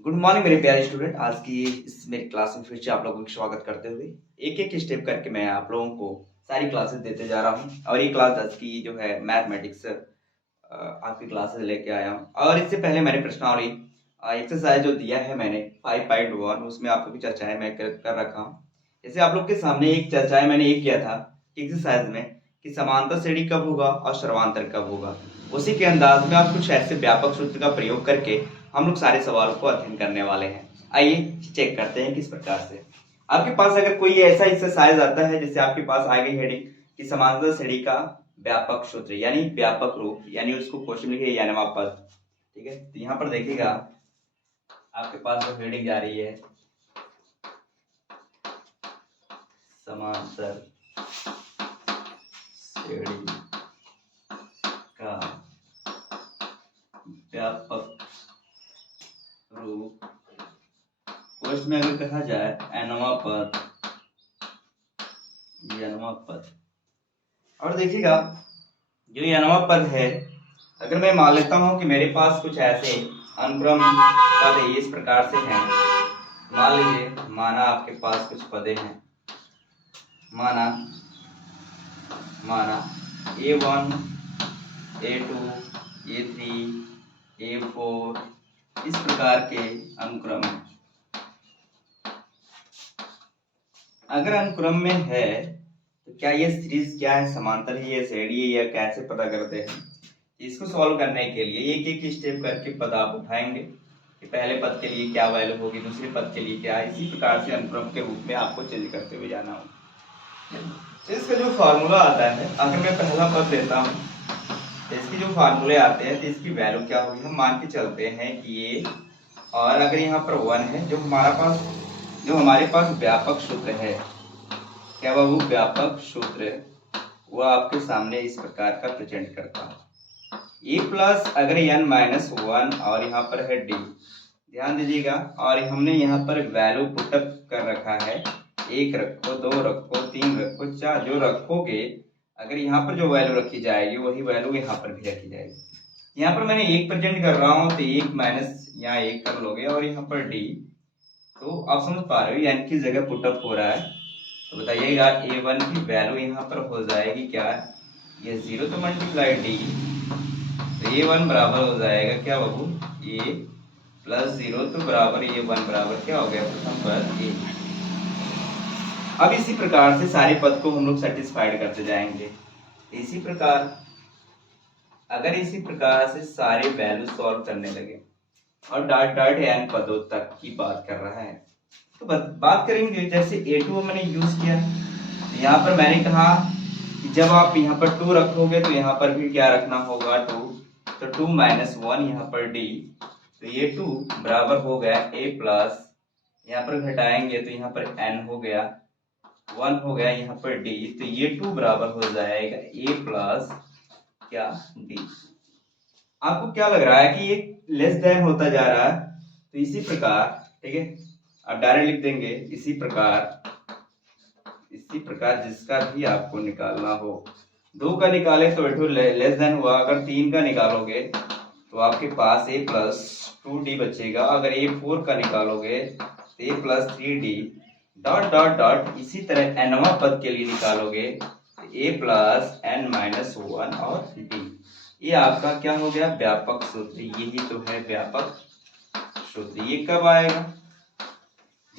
Good morning मेरे प्यारे student. आज की इस मेरी क्लास में फिर से आप लोगों का स्वागत करते हुए एक एक स्टेप करके मैं आप लोगों को सारी क्लासेस देते जा रहा हूं। और ये क्लास 10 की जो है मैथमेटिक्स आपकी क्लासेस लेके आया हूं। और इससे पहले मैंने प्रश्नावली एक्सरसाइज जो दिया है मैंने 5.1 उसमें आप लोग की चर्चाएं मैं कर रखा हूँ। जैसे आप लोग के सामने एक चर्चाएं मैंने एक किया था एक्सरसाइज में कि समांतर श्रेणी कब होगा और सर्वांतर कब होगा। उसी के अंदाज में आप कुछ ऐसे व्यापक सूत्र का प्रयोग करके हम लोग सारे सवालों को अध्ययन करने वाले हैं। आइए चेक करते हैं किस प्रकार से। आपके पास अगर कोई ऐसा एक्सरसाइज आता है जैसे आपके पास आ गई हेडिंग कि समांतर श्रेणी का व्यापक सूत्र यानी व्यापक रूप, यानी उसको क्वेश्चन लिखे यानवा पद। ठीक है, तो यहाँ पर देखिएगा आपके पास जो हेडिंग जा रही है समांतर श्रेणी का व्यापक रूप, कोष्ठ में अगर कहा जाए एनवा पद, एनवा पद। और देखिएगा जो एनवा पद है, अगर मैं मान लेता हूं कि मेरे पास कुछ ऐसे अनुक्रम पद इस प्रकार से हैं। मान लीजिए, माना आपके पास कुछ पदे हैं, माना A1, A2, A3, A4 इस प्रकार के अनुक्रम हैं। अगर अनुक्रम में है तो क्या ये सीरीज क्या है, समांतर ही है, श्रेणी है, या कैसे पता करते हैं। इसको सॉल्व करने के लिए एक एक स्टेप करके पद आप उठाएंगे कि पहले पद के लिए क्या वैल्यू होगी, दूसरे पद के लिए क्या है। इसी प्रकार से अनुक्रम के रूप में आपको चेंज करते हुए जाना होगा। तो इसका जो फार्मूला आता है, अगर मैं पहला पद लेता हूँ तो इसके जो फार्मूले आते हैं तो इसकी वैल्यू क्या होगी, हम मान के चलते हैं कि ये, और अगर यहाँ पर 1 है, जो हमारे पास व्यापक सूत्र है, क्या वह व्यापक सूत्र वह आपके सामने इस प्रकार का प्रेजेंट करता है। ए प्लस अगर n माइनस 1 और यहाँ पर है डी, ध्यान दीजिएगा। और हमने यहाँ पर वैल्यू पुटअप कर रखा है, 1 रखो, 2 रखो, 3 रखो, 4 जो रखोगे, अगर यहाँ पर जो वैल्यू रखी जाएगी वही वैल्यू यहाँ पर भी रखी जाएगी। यहाँ पर मैंने 1 प्रेजेंट कर रहा हूँ तो 1 माइनस यहाँ 1 कर लोगे, और यहाँ पर डी, तो आप समझ पा रहे हो n की जगह पुटअप हो रहा है। तो बताइएगा A1 की वैल्यू यहाँ पर हो जाएगी क्या, ये 0 तो मल्टीप्लाई डी, तो A1 बराबर हो जाएगा क्या बाबू, A प्लस 0 तो बराबर A1 बराबर क्या हो गया, प्रथम पद A। अब इसी प्रकार से सारे पद को हम लोग सेटिस्फाइड करते जाएंगे। इसी प्रकार अगर इसी प्रकार से सारे वैल्यू सॉल्व करने लगे और डॉट डॉट n पदों तक की बात कर रहा है, तो बात करेंगे जैसे A2 मैंने यूज किया, तो यहाँ पर मैंने कहा कि जब आप यहाँ पर 2 रखोगे तो यहाँ पर भी क्या रखना होगा 2, तो 2 माइनस 1 यहाँ पर डी, तो ये 2 बराबर हो गया A प्लस, यहाँ पर घटाएंगे तो यहाँ पर n हो गया, 1 हो गया यहाँ पर d, तो ये 2 बराबर हो जाएगा A प्लस क्या d। आपको क्या लग रहा है कि ये लेस देन होता जा रहा है, तो इसी प्रकार, ठीक है, आप डायरेक्ट लिख देंगे इसी प्रकार जिसका भी आपको निकालना हो। 2 का निकाले तो लेस देन हुआ, अगर 3 का निकालोगे तो आपके पास A प्लस 2D बचेगा, अगर A4 का निकालोगे तो A plus 3D dot dot dot, इसी तरह nवा पद के लिए निकालोगे तो A प्लस n माइनस 1 और D। ये आपका क्या हो गया, व्यापक सूत्र। यही तो है व्यापक सूत्र। ये कब आएगा,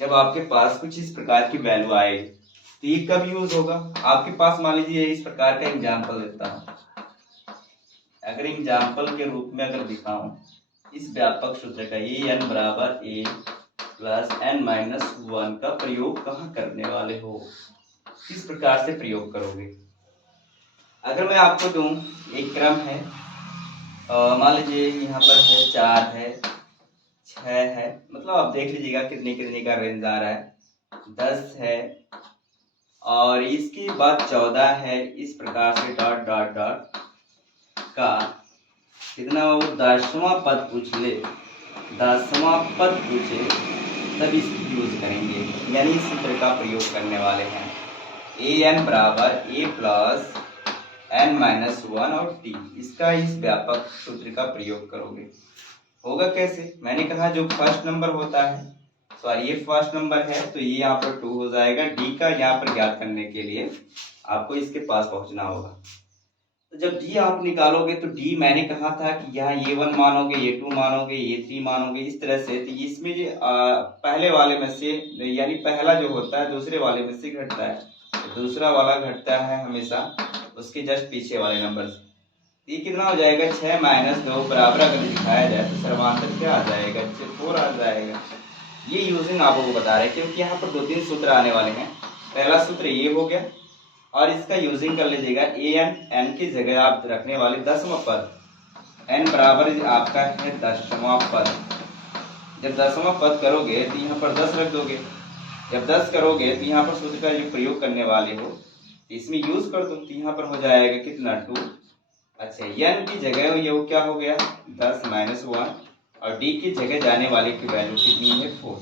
जब आपके पास कुछ इस प्रकार की वैल्यू आएगी। तो ये कब यूज होगा, आपके पास मान लीजिए इस प्रकार का एग्जाम्पल देता हूं, अगर एग्जाम्पल के रूप में अगर दिखाऊं इस व्यापक सूत्र का, ये n बराबर A प्लस n माइनस 1 का प्रयोग कहाँ करने वाले हो, किस प्रकार से प्रयोग करोगे। अगर मैं आपको दूं एक क्रम है, मान लीजिए यहाँ पर है 4 है, 6 है, मतलब आप देख लीजिएगा कितने कितने का रेंज आ रहा है, 10 है, और इसके बाद 14 है, इस प्रकार से डॉट डॉट डॉट का कितना वो 10वां पद पूछ ले, 10वां पद पूछे तब इसकी यूज करेंगे, यानी इस सूत्र का प्रयोग करने वाले हैं। an बराबर A प्लस n माइनस 1 और t, इसका इस व्यापक सूत्र का प्रयोग करोगे। होगा कैसे, मैंने कहा जो फर्स्ट नंबर होता है, सॉरी ये फर्स्ट नंबर है तो ये यहाँ पर 2 हो जाएगा। डी का यहाँ पर ज्ञात करने के लिए आपको इसके पास पहुंचना होगा। तो जब डी आप निकालोगे तो डी मैंने कहा था कि यहाँ ये 1 मानोगे, ये 2 मानोगे, ये 3 मानोगे, इस तरह से। तो इसमें जो पहले वाले में से, यानी पहला जो होता है दूसरे वाले में से घटता है, तो दूसरा वाला घटता है हमेशा उसके जस्ट पीछे वाले नंबर से। ये कितना हो जाएगा, 6 माइनस 2 बराबर अगर दिखाया जाए तो सर्वांतर क्या आ जाएगा, 4 आ जाएगा। ये यूजिंग आपको बता रहे हैं क्योंकि यहाँ पर 2-3 सूत्र आने वाले हैं। पहला सूत्र ये हो गया और इसका यूजिंग कर लीजिएगा। ए एन, एन की जगह आप रखने वाले दसवां पद, एन बराबर आपका है 10वां पद। जब 10वां पद करोगे तो यहाँ पर 10 रख दोगे। जब 10 करोगे तो यहाँ पर सूत्र का जो प्रयोग करने वाले हो इसमें यूज कर दो, तो यहाँ पर हो जाएगा कितना 2। अच्छा, एन की जगह ये क्या हो गया 10 माइनस 1 और डी की जगह जाने वाले की वैल्यू कितनी है 4।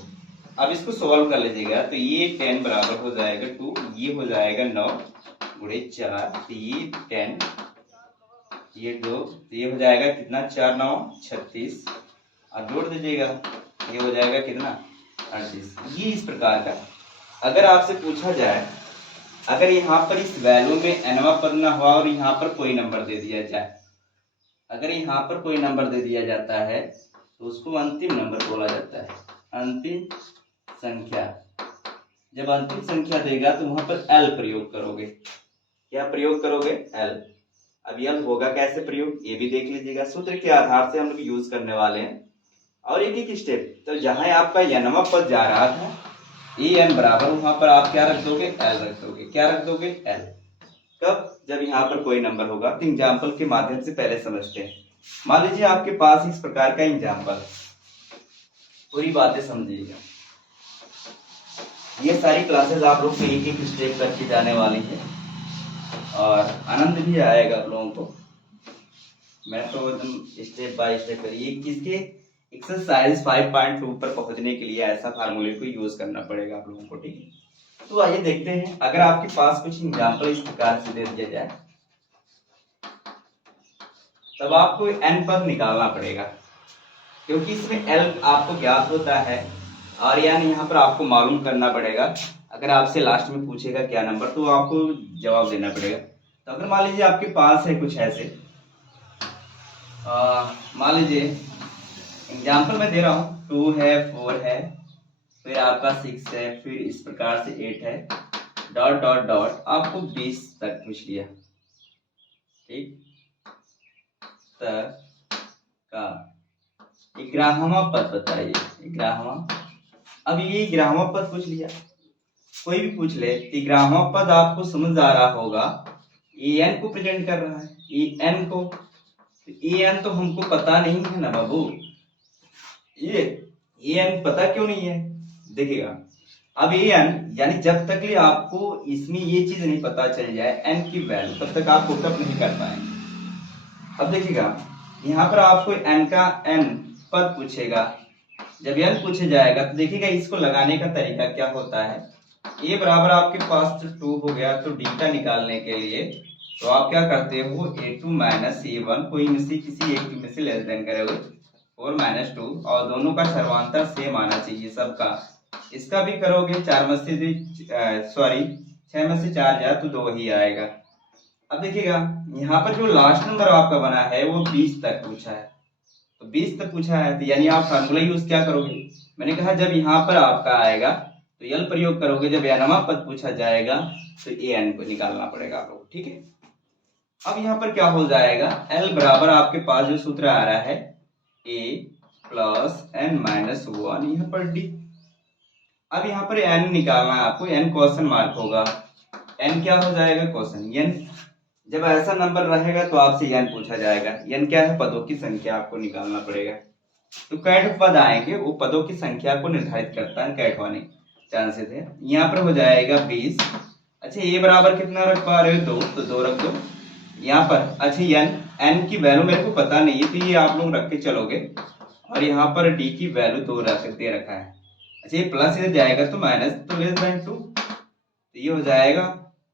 अब इसको सॉल्व कर लीजिएगा तो ये 10 बराबर हो जाएगा 2, ये हो जाएगा 9 गुणे 4, तो ये 10, ये 2, तो ये हो जाएगा कितना 4 9 36 और जोड़ दीजिएगा ये हो जाएगा कितना 38। ये इस प्रकार का अगर आपसे पूछा जाए, अगर यहाँ पर इस वैल्यू में nवां पद ना हुआ और यहाँ पर कोई नंबर दे दिया जाए, अगर यहाँ पर कोई नंबर दे दिया जाता है तो उसको अंतिम नंबर बोला जाता है, अंतिम संख्या। जब अंतिम संख्या देगा तो वहां पर एल प्रयोग करोगे। क्या प्रयोग करोगे, एल। अब एल होगा कैसे प्रयोग ये भी देख लीजिएगा, सूत्र के आधार से हम लोग यूज करने वाले हैं और एक एक स्टेप। तो जहां आपका nवां पद जा रहा था ए एन बराबर वहां पर आप क्या रख दोगे, एल रख दोगे। क्या रख दोगे, एल। कब, जब यहाँ पर कोई नंबर होगा। तो एग्जाम्पल के माध्यम से पहले समझते हैं। मान लीजिए आपके पास इस प्रकार का एग्जाम्पल, पूरी बातें समझिएगा। ये सारी क्लासेस आप लोग को एक एक स्टेप करके जाने वाली है और आनंद भी आएगा आप लोगों को। मैं तो एकदम स्टेप बाय स्टेप करिए। किसके एक्सरसाइज 5.2 पर पहुंचने के लिए ऐसा फार्मूले को यूज करना पड़ेगा आप लोगों को, ठीक है। तो आइए देखते हैं, अगर आपके पास कुछ एग्जाम्पल इस प्रकार से दे दिया जाए तब आपको n पद निकालना पड़ेगा क्योंकि इसमें l आपको ज्ञात होता है और यानी यहाँ पर आपको मालूम करना पड़ेगा। अगर आपसे लास्ट में पूछेगा क्या नंबर तो आपको जवाब देना पड़ेगा। तो अगर मान लीजिए आपके पास है कुछ ऐसे, मान लीजिए एग्जाम्पल मैं दे रहा हूँ 2 है, 4 है, फिर आपका 6 है, फिर इस प्रकार से 8 है, डॉट डॉट डॉट आपको 20 तक पूछ लिया, ठीक, तक का 11वां पद बताइए, 11वां। अब ये 11वां पद पूछ लिया, कोई भी पूछ ले, 11वां पद आपको समझ आ रहा होगा ए एन को प्रेजेंट कर रहा है, ए एन को। ए एन तो हमको पता नहीं है ना बाबू, ये ए एन पता क्यों नहीं है, देखिएगा। अब ए एन यानी जब तक ले आपको इसमें ये चीज नहीं पता चल जाए एन की वैल्यू, तब तक आप पुटअप नहीं कर पाएंगे। अब देखिएगा यहाँ पर आपको एन का एन पद पूछेगा, जब एन पूछे जाएगा तो देखिएगा इसको लगाने का तरीका क्या होता है। ए बराबर आपके पास तो 2 हो गया, तो डी का निकालने के लिए तो आप क्या करते हो, a2 माइनस a1 कोई में से किसी एक में से लेस देन करोगे 4 माइनस 2 और दोनों का सर्वांतर सेम आना चाहिए सबका। इसका भी करोगे 4 में से 6 में से 4 जाए तो 2 ही आएगा। अब देखिएगा यहाँ पर जो लास्ट नंबर आपका बना है वो 20 तक पूछा है, तो 20 तक पूछा है तो यानी आप फार्मूला यूज क्या करोगे, मैंने कहा जब यहाँ पर आपका आएगा तो यल प्रयोग करोगे, जब nवां पद पूछा जाएगा तो ए एन को निकालना पड़ेगा आप लोग, ठीक है। अब यहाँ पर क्या हो जाएगा, L बराबर आपके पास जो सूत्र आ रहा है a प्लस n माइनस 1 यहाँ पर d। अब यहाँ पर n निकालना है आपको, n क्वेश्चन मार्क होगा, n क्या हो जाएगा क्वेश्चन, n जब ऐसा नंबर रहेगा तो आपसे n पूछा जाएगा, n क्या है पदों की संख्या आपको निकालना पड़ेगा। तो कैट पद आएंगे वो पदों की संख्या को निर्धारित करता है, कैट होने चांसेस है। यहाँ पर हो जाएगा 20। अच्छा a बराबर कितना रख पा रहे हो 2, तो 2 रख दो यहाँ पर। अच्छा n की वैल्यू मेरे को पता नहीं है तो ये आप लोग रख के चलोगे और यहाँ पर d की वैल्यू 2 दे रखा है। अच्छा ये प्लस इधर जाएगा तो माइनस, तो लेस देन 2, तो ये हो जाएगा,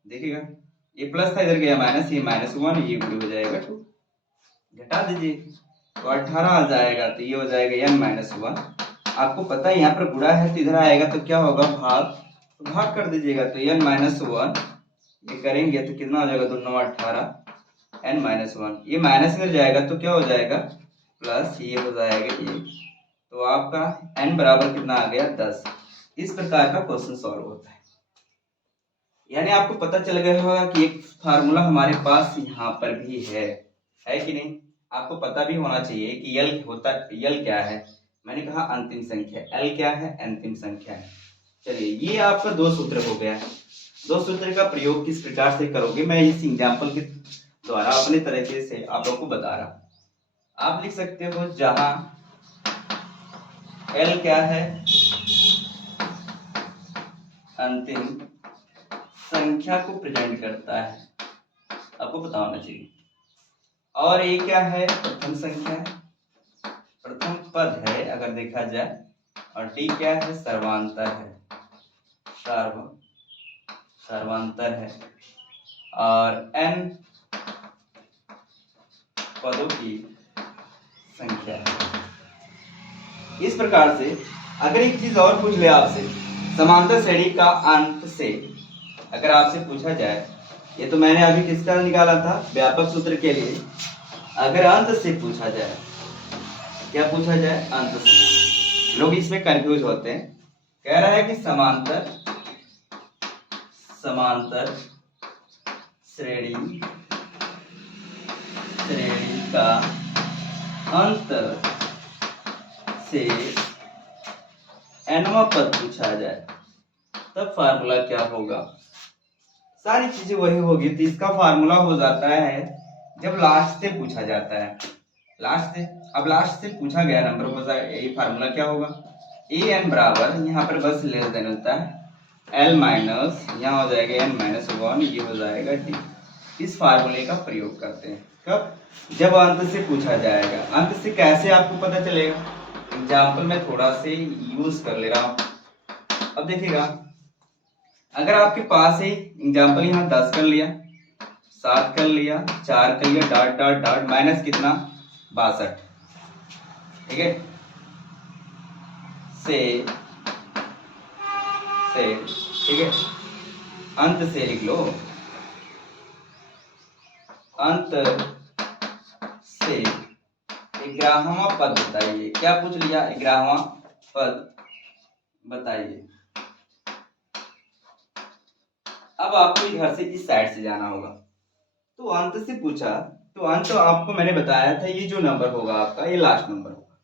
देखिएगा ये प्लस था इधर गया माइनस, ये माइनस 1, ये हो जाएगा 2, घटा दीजिए तो 18 आ जाएगा, तो ये हो जाएगा n-1। आपको पता है यहाँ पर गुणा है तो इधर आएगा तो क्या होगा, भाग, तो भाग कर दीजिएगा। तो n-1 ये करेंगे तो कितना हो जाएगा, 2 9 18 n-1, ये माइनस में जाएगा तो क्या हो जाएगा, प्लस, ये हो जाएगा 1। तो आपका n बराबर कितना आ गया, 10। इस प्रकार का क्वेश्चन सॉल्व होता है। यानी आपको पता चल गया होगा कि एक फार्मूला हमारे पास यहाँ पर भी है कि नहीं। आपको पता भी होना चाहिए कि यल क्या है। मैंने कहा अंतिम संख्या, एल क्या है, अंतिम संख्या है। चलिए, ये आपका 2 सूत्र हो गया है। 2 सूत्र का प्रयोग किस प्रकार से करोगे, मैं इस एग्जाम्पल के द्वारा अपने तरीके से आप लोग को बता रहा। आप लिख सकते हो, जहां एल क्या है, अंतिम संख्या को प्रेजेंट करता है, आपको पता होना चाहिए। और ये क्या है, प्रथम संख्या है, प्रथम पद है अगर देखा जाए। और टी क्या है, सर्वांतर है, सर्वांतर है। और n पदों की संख्या है। इस प्रकार से अगर एक चीज और पूछ ले आपसे, समांतर श्रेणी का अंत से अगर आपसे पूछा जाए, ये तो मैंने अभी किसका निकाला था, व्यापक सूत्र के लिए। अगर अंत से पूछा जाए, क्या पूछा जाए, अंत से, लोग इसमें कंफ्यूज होते हैं। कह रहा है कि समांतर श्रेणी का अंत से nवां पद पूछा जाए, तब फार्मूला क्या होगा। सारी चीजें वही होगी। तो इसका फार्मूला हो जाता है जब लास्ट से पूछा जाता है, लास्ट से। अब लास्ट से पूछा गया नंबर हो जाए, ये फार्मूला क्या होगा, an बराबर, यहाँ पर बस लेस देन होता है, l माइनस, यहाँ हो जाएगा n-1, ये हो जाएगा d। इस फार्मूले का प्रयोग करते हैं कब, जब अंत से पूछा जाएगा। अंत से कैसे आपको पता चलेगा, एग्जाम्पल में थोड़ा से यूज कर ले रहा हूं। अब देखिएगा, अगर आपके पास है एग्जाम्पल, यहाँ 10 कर लिया, 7 कर लिया, 4 कर लिया, डॉट डॉट डॉट, माइनस कितना, 62, ठीक है, से ठीक है, अंत से लिख लो, अंत से 11वां पद बताइए। क्या पूछ लिया, 11वां पद बताइए। अब आपको इधर से इस साइड से जाना होगा। तो अंत से पूछा, तो अंत तो आपको मैंने बताया था, ये जो नंबर होगा आपका, ये लास्ट नंबर होगा।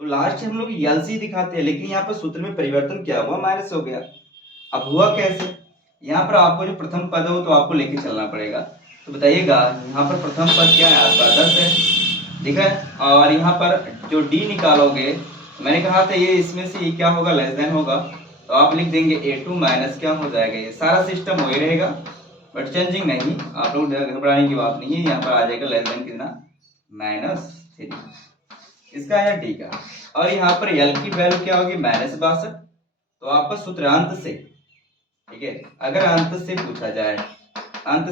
तो लास्ट हम लोग एलसी दिखाते हैं, लेकिन यहाँ पर सूत्र में परिवर्तन क्या हुआ, माइनस हो गया। अब हुआ कैसे, यहाँ पर आपको जो प्रथम पद हो तो आपको लेके चलना पड़ेगा। तो बताइएगा, यहाँ पर प्रथम पद क्या है आपका, 10 है, ठीक है। और यहाँ पर जो डी निकालोगे, मैंने कहा था ये इसमें से ये क्या होगा, लेस देन होगा, तो आप लिख देंगे a2 माइनस क्या हो जाएगा, ये सारा सिस्टम वही रहेगा बट चेंजिंग नहीं, आप लोग घबराने की बात नहीं है। यहाँ पर आ जाएगा लेस देन कितना, -3, इसका है डी का। और यहाँ पर एल की वैल्यू क्या होगी, -62। तो आपका सूत्र अंत से, ठीक है, अगर अंत से पूछा जाए, अंत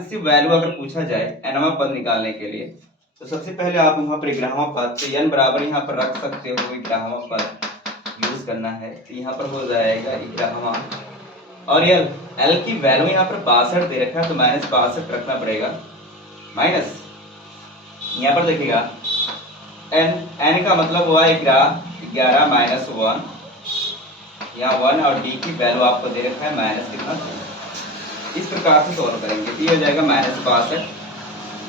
से वैल्यू अगर पूछा जाए nवां पद निकालने के लिए, तो सबसे पहले आप वहां पर 11वां पद, तो n बराबर यहाँ पर रख सकते हो, 11वां पद यूज करना है। तो यहाँ पर हो जाएगा 11वां, और एल की वैल्यू यहाँ पर 62 दे रखा है, तो -62 रखना पड़ेगा, माइनस, यहाँ पर देखिएगा n का मतलब हुआ 11 माइनस 1, यहाँ 1, और d की वैल्यू आपको दे रखा है माइनस कितना। इस प्रकार से सॉल्व करेंगे तो ये हो जाएगा -62,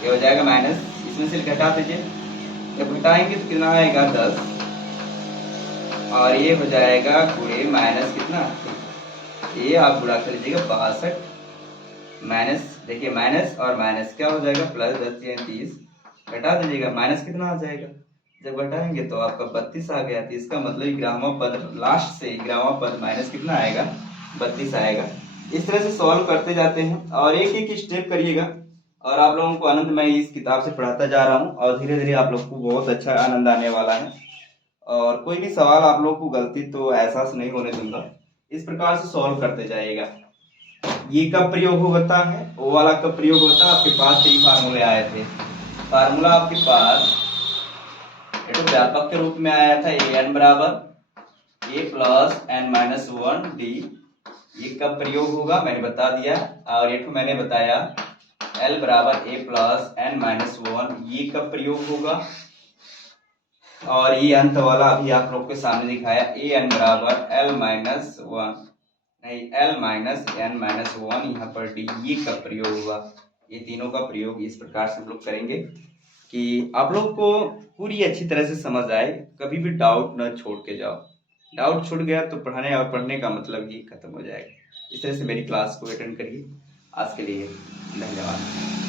ये हो जाएगा माइनस, इसमें से घटा दीजिए, जब घटाएंगे तो कितना आएगा 10, और ये हो जाएगा गुणे माइनस कितना, ये आप गुणा कर लीजिएगा 62, माइनस, देखिए माइनस और माइनस क्या हो जाएगा, +10 या 30, घटा दीजिएगा, माइनस कितना आ जाएगा, जब घटाएंगे तो आपका 32 आ गया। तो इसका मतलब 11वां पद, लास्ट से 11वां पद माइनस कितना आएगा, 32 आएगा। इस तरह से सॉल्व करते जाते हैं और एक एक स्टेप करिएगा, और आप लोगों को आनंद मैं इस किताब से पढ़ाता जा रहा हूँ, और धीरे धीरे आप लोग को बहुत अच्छा आनंद आने वाला है। और कोई भी सवाल आप लोग को गलती तो एहसास नहीं होने दूंगा, इस प्रकार से सॉल्व करते जाइएगा। ये कब प्रयोग होता है, वो वाला कब प्रयोग होता है, आपके पास 3 फार्मूले आए थे, फार्मूला आपके पास ये तो व्यापक के रूप में आया था, ए एन बराबर A plus N minus one D. ये कब प्रयोग होगा मैंने बता दिया। और ये तो मैंने बताया एल बराबर A plus N minus one, ये कब प्रयोग होगा। और ये अंत वाला अभी आप लोग के सामने दिखाया, ए एन बराबर एल माइनस वन, नहीं L minus N minus one, यहाँ पर डी, ये कब प्रयोग होगा। ये तीनों का प्रयोग इस प्रकार से हम लोग करेंगे कि आप लोग को पूरी अच्छी तरह से समझ आए, कभी भी डाउट न छोड़ के जाओ। डाउट छूट गया तो पढ़ाने और पढ़ने का मतलब ही खत्म हो जाएगा। इस तरह से मेरी क्लास को अटेंड करिए। आज के लिए धन्यवाद।